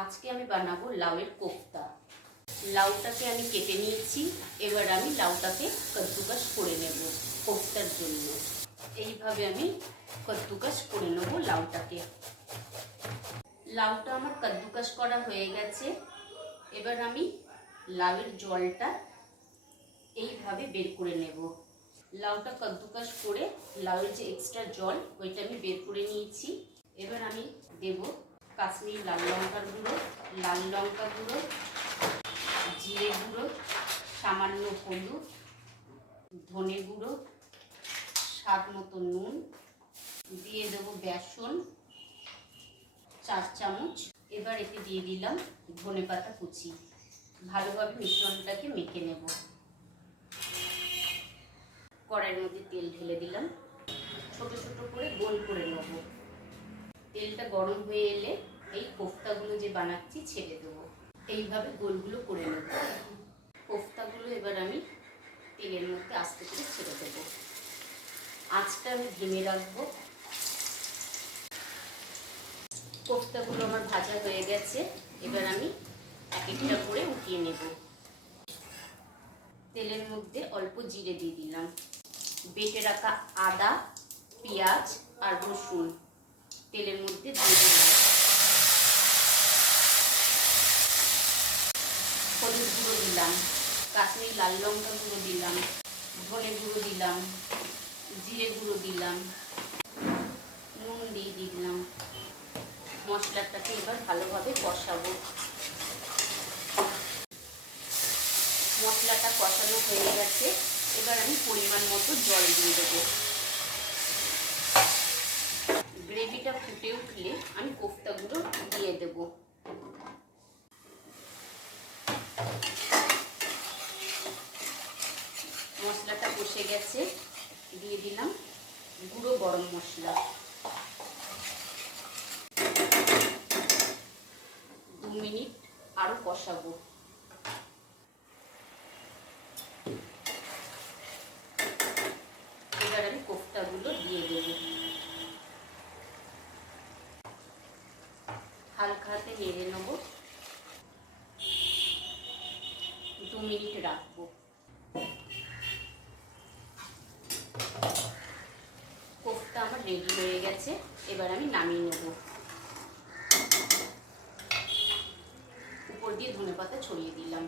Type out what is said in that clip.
আজকে আমি বানাবো লাউয়ের কোফতা। লাউটাকে আমি কেটে নিয়েছি, এবার আমি লাউটাকে কদ্দুকাস করে নেব কোফতার জন্য। এইভাবে আমি কদ্দুকাস করে নেব লাউটাকে। লাউটা আমার কদ্দুকাস করা হয়ে গেছে। এবার আমি লাউয়ের জলটা এইভাবে বের করে নেব। লাউটা কদ্দুকাস করে লাউয়ের যে এক্সট্রা জল ওইটা আমি বের করে নিয়েছি। এবার আমি দেব কাশ্মীরি লাল লঙ্কার গুঁড়ো, লাল লঙ্কা গুঁড়ো, জিরে গুঁড়ো, সামান্য হলুদ, ধনে গুঁড়ো, স্বাদ মতো নুন, দিয়ে দেবো বেসন 4 চামচ। এবার এতে দিয়ে দিলাম ধনেপাতা কুচি। ভালোভাবে মিশ্রণটাকে মেখে নেব। কড়াইয়ের মধ্যে তেল ঢেলে দিলাম, ছোট ছোট করে গোল করে নেব। তেলটা গরম হয়ে এলে এই কোফতাগুলো যে বানাচ্ছি ছেড়ে দেবো। এইভাবে গোলগুলো করে নেব। কোফতাগুলো এবার আমি তেলের মধ্যে আস্তে করে ছেড়ে দেবো। আঁচটা আমি ধিমে রাখবো। কোফতাগুলো আমার ভাজা হয়ে গেছে। এবার আমি এক একটা করে উঠিয়ে নেব। তেলের মধ্যে অল্প জিরে দিয়ে দিলাম, বেটে রাখা আদা, পেঁয়াজ আর রসুন তেলের মধ্যে দিয়ে দিলাম। হলুদ গুঁড়ো দিলাম, কাশ্মীরি লাল লঙ্কা গুঁড়ো দিলাম, ধনে গুঁড়ো দিলাম, জিরে গুঁড়ো দিলাম, নুন দিয়ে দিলাম। মশলাটাকে এবার ভালোভাবে কষাবো। মশলাটা কষানো হয়ে গেছে। এবার আমি পরিমাণ মতো জল দিয়ে দেবো। গ্রেভিটা ফুটে উঠলে আমি কোফতাগুলো দিয়ে দেব। মশলাটা কষে গেছে, দিয়ে দিলাম গুঁড়ো গরম মশলা। 2 মিনিট আরো কষাবো। এবার আমি কোফতাগুলো দিয়ে দেব। হালকা হাতে নেড়ে নেব। 2 মিনিট রাখবো। কোফতা আমার রেডি হয়ে গেছে। এবার আমি নামিয়ে নেব। উপর দিয়ে ধনেপাতা ছড়িয়ে দিলাম।